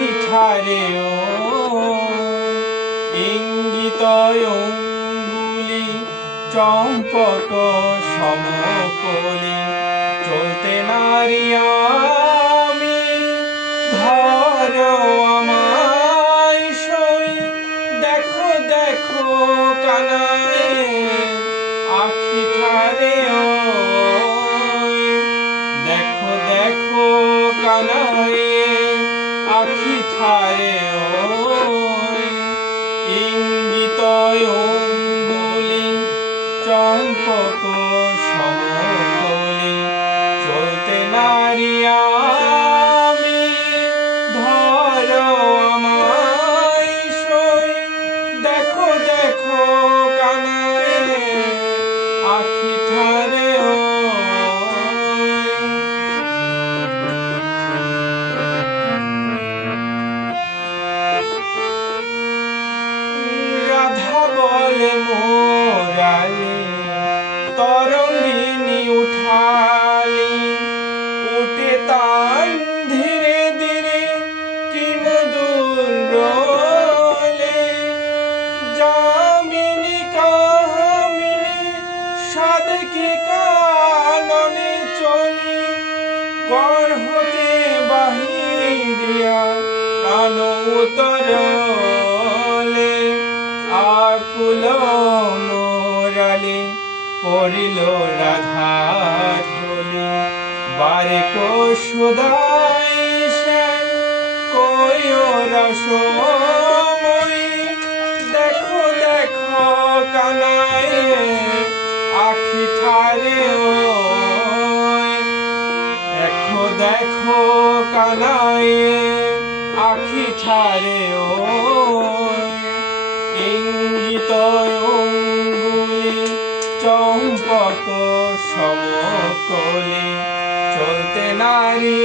আখি ঠারে ইঙ্গিত অঙ্গুলি চম্পক সমকলি চলতে নারী আমি ধরো আমায় সই দেখো দেখো কানায় আখি ঠারে দেখো দেখো কানায় আখি ঠারে ইঙ্গিত অঙ্গুলি চম্পক সমকলি চলতে নারী আমি ধরো আমায় সই দেখো দেখো কানায় আখি ঠারে রাধা বলে মোরালি তরঙ্গিনী উঠালি উঠে তান ধীরে ধীরে কি মধুর রোলে যামিনী কামিনী সাধকি কাননে চলি কর হতে বাহিরিয়া প্রাণ উতরলে আকুল মোরালি পড়িল রাধা ধলি বারে কোশুদাই শ্যাম কইও রসময়ী দেখো দেখো কানায় আখি ঠারে দেখো দেখো কানায় আখি ঠারে ইঙ্গিত অঙ্গুলি চম্পক সমকলি চলতে নারী